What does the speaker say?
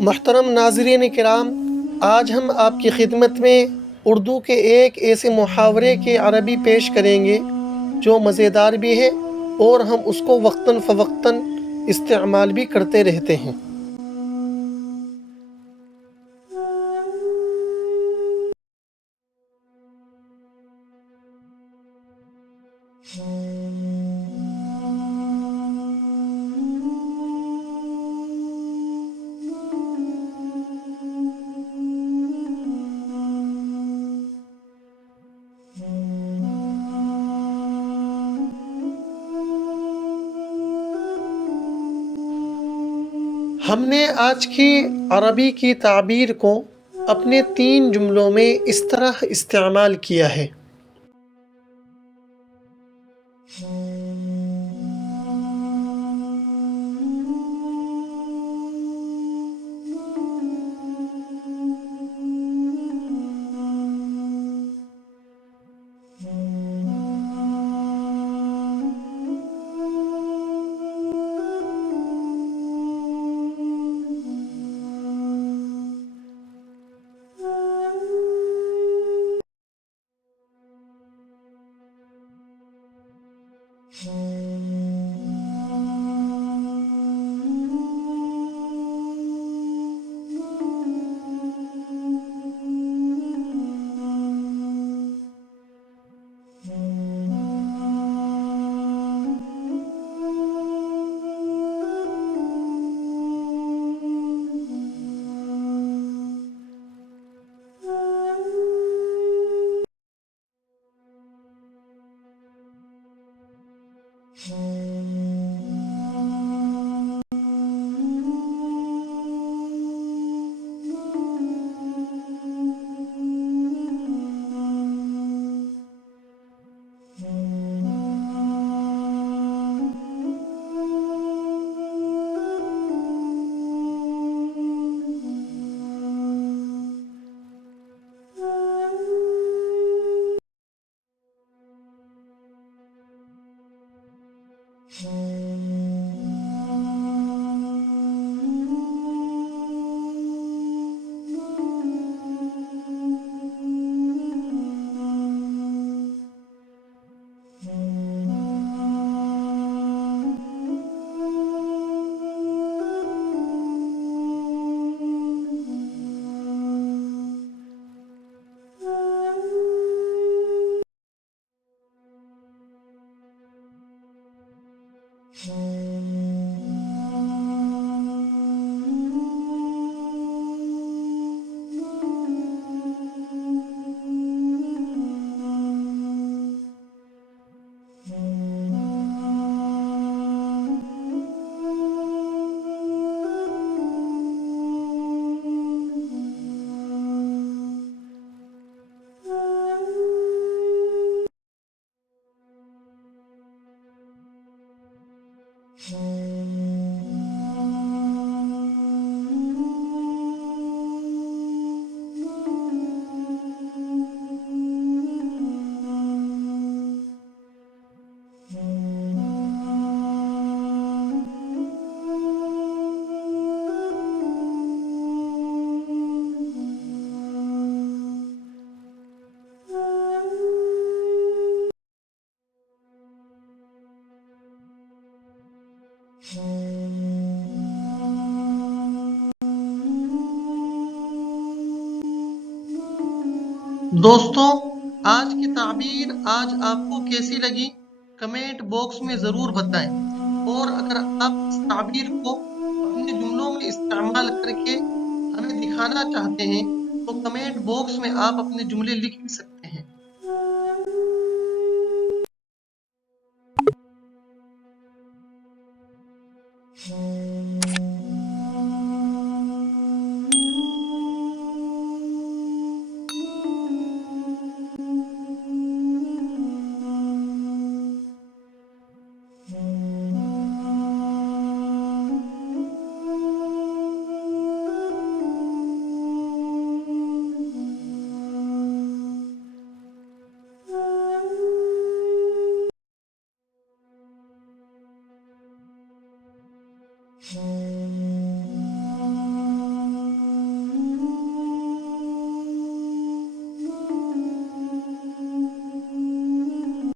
मोहतरम नाज़रीन किराम, आज हम आपकी खिदमत में उर्दू के एक ऐसे मुहावरे के अरबी पेश करेंगे जो मज़ेदार भी है और हम उसको वक्तन फ़वक्तन इस्तेमाल भी करते रहते हैं। हमने आज की अरबी की ताबीर को अपने 3 जुमलों में इस तरह इस्तेमाल किया है। दोस्तों, आज की ताबीर आज आपको कैसी लगी? कमेंट बॉक्स में ज़रूर बताएं। और अगर आप इस ताबीर को अपने जुमलों में इस्तेमाल करके हमें दिखाना चाहते हैं, तो कमेंट बॉक्स में आप अपने जुमले लिख भी सकते हैं।